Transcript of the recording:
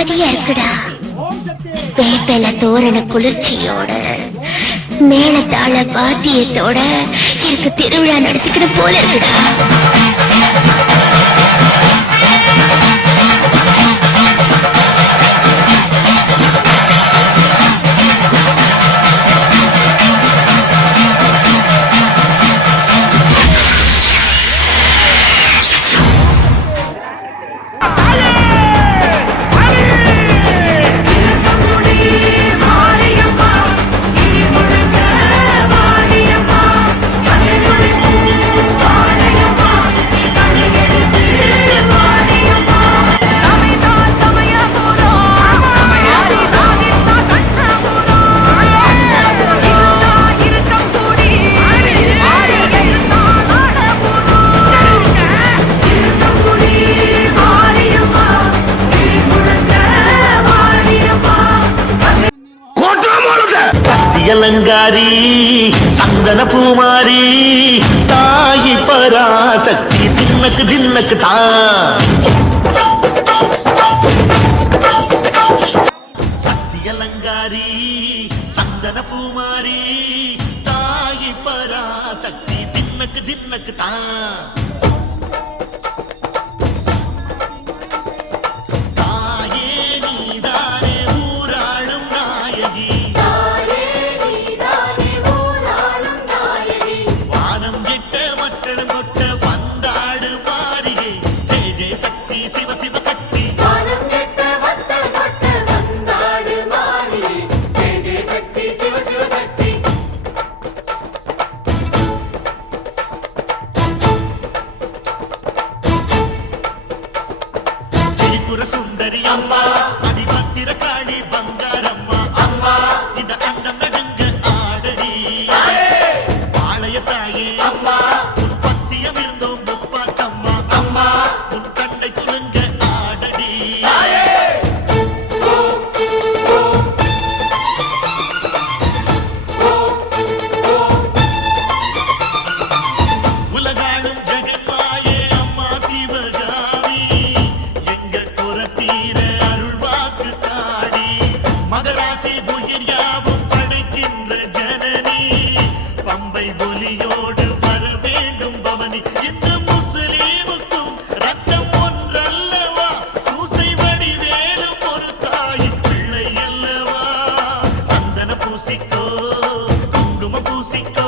நிம்மதியா இருக்குடா வேப்பல தோரண குளிர்ச்சியோட மேலத்தாள பாத்தியத்தோட எனக்கு திருவிழா நடத்திக்கிற போல இருக்குடா. அலங்காரி சந்தன பூமாரி தாயி பராசக்தி தின்னக்கு தின்னக்கு தா. சக்தி அலங்காரி சந்தன பூமாரி தாயி பராசக்தி தின்னக்கு தின்னக்கு தான் அவனி இந்த முஸ்லீமுக்கும் ரத்தம் ஒன்றல்லவா? சூசை வடிவேலு ஒரு தாயின் பிள்ளை அல்லவா? சந்தன பூசிக்கோ குங்கும பூசிக்கோ